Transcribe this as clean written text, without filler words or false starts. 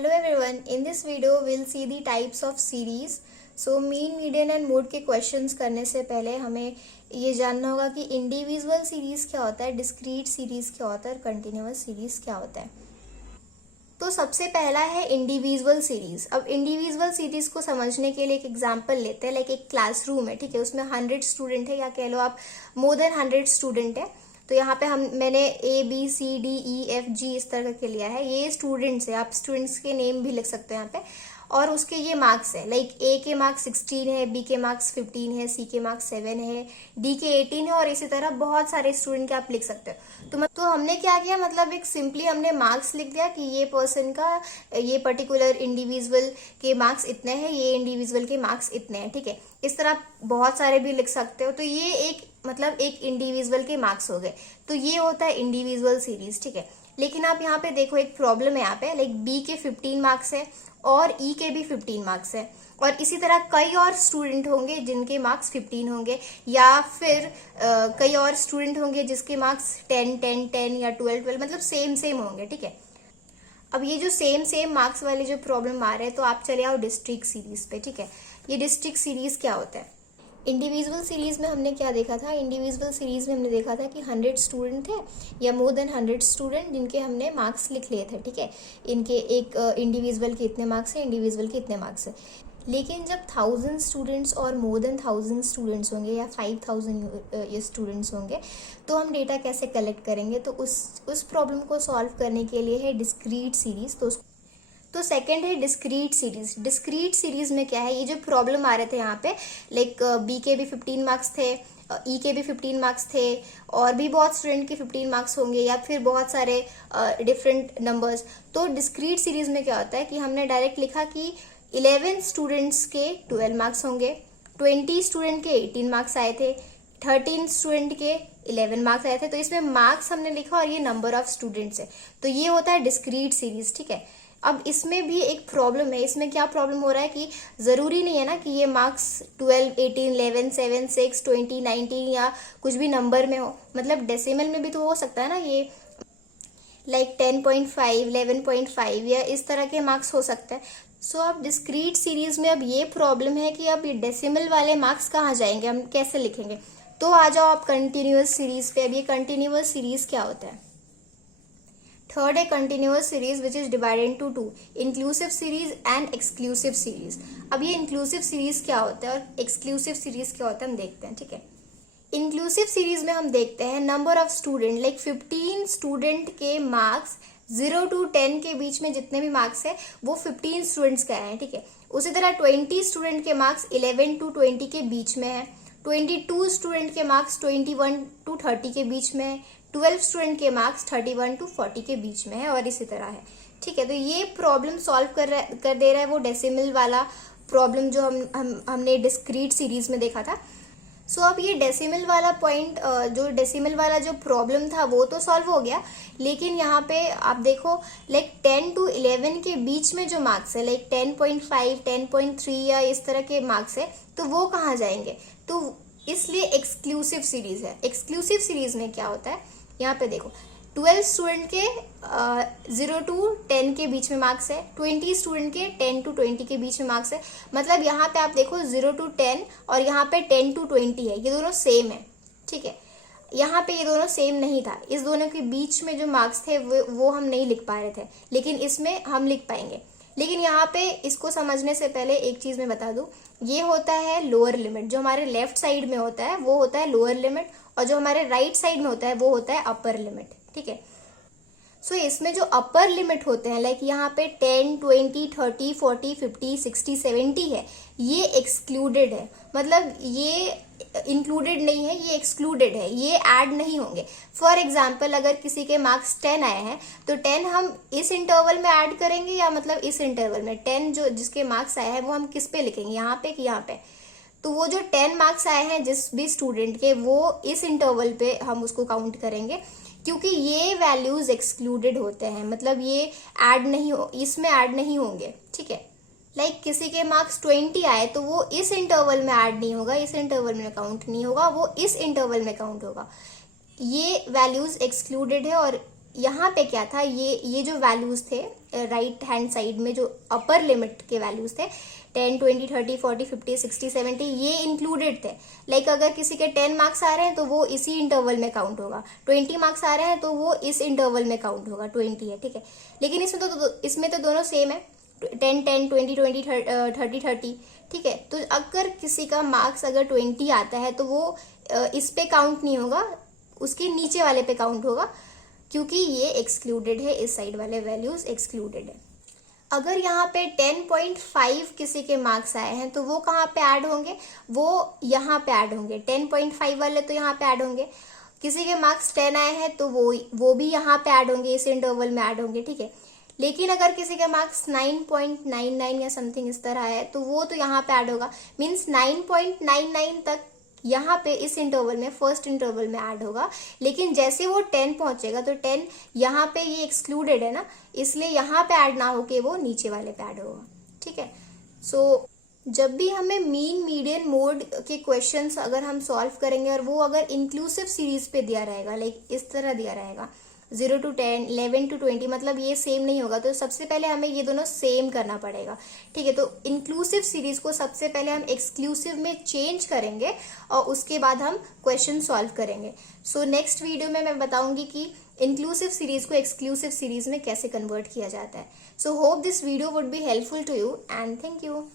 Hello everyone, in this video we'll see the types of series. So mean, median and mode के questions करने से पहले हमें ये जानना होगा कि इंडिविजुअल सीरीज क्या होता है, डिस्क्रीट सीरीज क्या होता है और कंटिन्यूअस सीरीज क्या होता है। तो सबसे पहला है इंडिविजुअल सीरीज। अब इंडिविजुअल सीरीज को समझने के लिए एक एग्जांपल लेते हैं। लाइक एक क्लासरूम है, ठीक है, उसमें 100 स्टूडेंट है या कह लो आप मोर देन 100 स्टूडेंट है। तो यहाँ पे मैंने ABCDEFG इस तरह के लिया है। ये स्टूडेंट्स है, आप स्टूडेंट्स के नेम भी लिख सकते हो यहाँ पे। और उसके ये मार्क्स है, लाइक A के मार्क्स 16 है, B के मार्क्स 15 है, C के मार्क्स 7 है, D के 18 है और इसी तरह बहुत सारे स्टूडेंट के आप लिख सकते हो। तो हमने क्या किया, मतलब एक सिंपली हमने मार्क्स लिख दिया कि ये पर्सन का, ये पर्टिकुलर इंडिविजुअल के मार्क्स इतने हैं, ये इंडिविजुअल के मार्क्स इतने हैं, ठीक है। इस तरह बहुत सारे भी लिख सकते हो। तो ये एक मतलब एक इंडिविजुअल के मार्क्स हो गए। तो ये होता है इंडिविजुअल सीरीज, ठीक है। लेकिन आप यहाँ पे देखो एक प्रॉब्लम है यहाँ पे, लाइक B के 15 मार्क्स है और E के भी 15 मार्क्स है और इसी तरह कई और स्टूडेंट होंगे जिनके मार्क्स 15 होंगे या फिर कई और स्टूडेंट होंगे जिसके मार्क्स 10, 10, 10 या 12, 12 मतलब सेम होंगे, ठीक है। अब ये जो सेम मार्क्स वाले जो प्रॉब्लम आ रहे हैं, तो आप चले आओ डिस्ट्रिक्ट सीरीज पे, ठीक है। ये डिस्ट्रिक्ट सीरीज क्या होता है? इंडिविजुअल सीरीज में हमने क्या देखा था, इंडिविजुअल सीरीज में हमने देखा था कि 100 स्टूडेंट थे या मोर देन 100 स्टूडेंट जिनके हमने मार्क्स लिख लिए थे, ठीक है। इनके एक इंडिविजुअल के इतने मार्क्स हैं, इंडिविजुअल के इतने मार्क्स हैं। लेकिन जब 1000 स्टूडेंट्स और मोर देन 1000 स्टूडेंट्स होंगे या 5000 स्टूडेंट्स होंगे, तो हम डेटा कैसे कलेक्ट करेंगे? तो उस प्रॉब्लम को सॉल्व करने के लिए है डिस्क्रीट सीरीज। तो सेकंड है डिस्क्रीट सीरीज। डिस्क्रीट सीरीज में क्या है, ये जो प्रॉब्लम आ रहे थे यहाँ पे, लाइक B के भी 15 मार्क्स थे, E के भी 15 मार्क्स थे और भी बहुत स्टूडेंट के 15 मार्क्स होंगे या फिर बहुत सारे डिफरेंट नंबर्स। तो डिस्क्रीट सीरीज में क्या होता है कि हमने डायरेक्ट लिखा कि 11 स्टूडेंट्स के 12 मार्क्स होंगे, 20 स्टूडेंट के 18 मार्क्स आए थे, 13 स्टूडेंट के 11 मार्क्स आए थे। तो इसमें मार्क्स हमने लिखा और ये नंबर ऑफ स्टूडेंट्स है। तो ये होता है डिस्क्रीट सीरीज, ठीक है। अब इसमें भी एक प्रॉब्लम है। इसमें क्या प्रॉब्लम हो रहा है कि जरूरी नहीं है ना कि ये मार्क्स 12, 18, 11, 7, 6, 20, 19 या कुछ भी नंबर में हो, मतलब डेसिमल में भी तो हो सकता है ना, ये लाइक 10.5, 11.5 या इस तरह के मार्क्स हो सकते हैं। सो अब डिस्क्रीट सीरीज में अब ये प्रॉब्लम है कि अब ये डेसिमल वाले मार्क्स कहाँ जाएंगे, हम कैसे लिखेंगे? तो आ जाओ आप कंटिन्यूअस सीरीज पे। अब ये कंटिन्यूअस सीरीज क्या होता है? थर्ड है continuous series which is divided into 2, inclusive series and exclusive series. अब ये इंक्लूसिव सीरीज क्या होता है और एक्सक्लूसिव सीरीज क्या होता है हम देखते हैं, ठीक है। इंक्लूसिव सीरीज में हम देखते हैं number of student, like 15 student के मार्क्स 0 to 10 के बीच में जितने भी मार्क्स है वो 15 स्टूडेंट्स का है, ठीक है। उसी तरह 20 स्टूडेंट के मार्क्स 11 to 20 के बीच में है, 22 स्टूडेंट के मार्क्स 21 to 30 के बीच में है, 12 स्टूडेंट के मार्क्स 31 to 40 के बीच में है और इसी तरह है, ठीक है। तो ये प्रॉब्लम सॉल्व कर दे रहा है वो डेसिमल वाला प्रॉब्लम जो हमने डिस्क्रीट सीरीज में देखा था। सो अब ये डेसिमल वाला पॉइंट, जो डेसिमल वाला जो प्रॉब्लम था वो तो सॉल्व हो गया। लेकिन यहाँ पे आप देखो लाइक 10 to 11 के बीच में जो मार्क्स है, लाइक 10.5, 10.3 या इस तरह के मार्क्स है, तो वो कहाँ जाएंगे? तो इसलिए एक्सक्लूसिव सीरीज है। एक्सक्लूसिव सीरीज में क्या होता है, यहाँ पे देखो 12 स्टूडेंट के 0 to 10 के बीच में मार्क्स है, 20 स्टूडेंट के 10 to 20 के बीच में मार्क्स है। मतलब यहाँ पे आप देखो 0 to 10 और यहाँ पे 10 to 20 है, ये दोनों सेम है, ठीक है। यहाँ पे ये दोनों सेम नहीं था, इस दोनों के बीच में जो मार्क्स थे वो हम नहीं लिख पा रहे थे, लेकिन इसमें हम लिख पाएंगे। लेकिन यहाँ पे इसको समझने से पहले एक चीज मैं बता दूं, ये होता है लोअर लिमिट। जो हमारे लेफ्ट साइड में होता है वो होता है लोअर लिमिट और जो हमारे राइट साइड में होता है वो होता है अपर लिमिट, ठीक है। सो इसमें जो अपर लिमिट होते हैं, लाइक यहाँ पे 10, 20, 30, 40, 50, 60, 70 है, ये एक्सक्लूडेड है। मतलब ये इंक्लूडेड नहीं है, ये एक्सक्लूडेड है, ये ऐड नहीं होंगे। फॉर एग्जाम्पल अगर किसी के मार्क्स 10 आए हैं तो 10 हम इस इंटरवल में ऐड करेंगे या मतलब इस इंटरवल में 10 जो जिसके मार्क्स आए हैं वो हम किस पे लिखेंगे, यहाँ पे कि यहाँ पे? तो वो जो 10 मार्क्स आए हैं जिस भी स्टूडेंट के, वो इस इंटरवल पे हम उसको काउंट करेंगे, क्योंकि ये वैल्यूज एक्सक्लूडेड होते हैं। मतलब ये ऐड नहीं इसमें ऐड नहीं होंगे, ठीक है। लाइक किसी के मार्क्स 20 आए तो वो इस इंटरवल में ऐड नहीं होगा, इस इंटरवल में काउंट नहीं होगा, वो इस इंटरवल में काउंट होगा। ये वैल्यूज एक्सक्लूडेड है और यहाँ पे क्या था, ये जो वैल्यूज थे राइट हैंड साइड में, जो अपर लिमिट के वैल्यूज थे 10, 20, 30, 40, 50, 60, 70, ये इंक्लूडेड थे। लाइक अगर किसी के 10 मार्क्स आ रहे हैं तो वो इसी इंटरवल में काउंट होगा, 20 मार्क्स आ रहे हैं तो वो इस इंटरवल में काउंट होगा, 20 है, ठीक है। लेकिन इसमें तो दोनों सेम है, 10, 10, 20, 20, 30, 30, ठीक है। तो अगर किसी का मार्क्स अगर 20 आता है तो वो इस पे काउंट नहीं होगा, उसके नीचे वाले पे काउंट होगा, क्योंकि ये एक्सक्लूडेड है, इस साइड वाले वैल्यूज एक्सक्लूडेड है। अगर यहाँ पे 10.5 किसी के मार्क्स आए हैं तो वो कहाँ पे ऐड होंगे, वो यहाँ पे ऐड होंगे, 10.5 वाले तो यहाँ पे ऐड होंगे। किसी के मार्क्स 10 आए हैं तो वो भी यहाँ पे ऐड होंगे, इस इंटरवल में ऐड होंगे, ठीक है। लेकिन अगर किसी के मार्क्स 9.99 या समथिंग इस तरह है तो वो तो यहाँ पे ऐड होगा, मीन्स 9.99 तक यहाँ पे इस इंटरवल में, फर्स्ट इंटरवल में ऐड होगा। लेकिन जैसे वो 10 पहुंचेगा तो 10 यहाँ पे, ये एक्सक्लूडेड है ना, इसलिए यहाँ पे ऐड ना होके वो नीचे वाले पे ऐड होगा, ठीक है। सो जब भी हमें मीन मीडियन मोड के क्वेश्चंस अगर हम सॉल्व करेंगे और वो अगर इंक्लूसिव सीरीज पे दिया रहेगा, लाइक इस तरह दिया रहेगा 0 to 10, 11 to 20, मतलब ये सेम नहीं होगा, तो सबसे पहले हमें ये दोनों सेम करना पड़ेगा, ठीक है। तो इंक्लूसिव सीरीज को सबसे पहले हम एक्सक्लूसिव में चेंज करेंगे और उसके बाद हम क्वेश्चन सॉल्व करेंगे। सो नेक्स्ट वीडियो में मैं बताऊंगी कि इंक्लूसिव सीरीज को एक्सक्लूसिव सीरीज में कैसे कन्वर्ट किया जाता है। So hope this video would be helpful to you and thank you.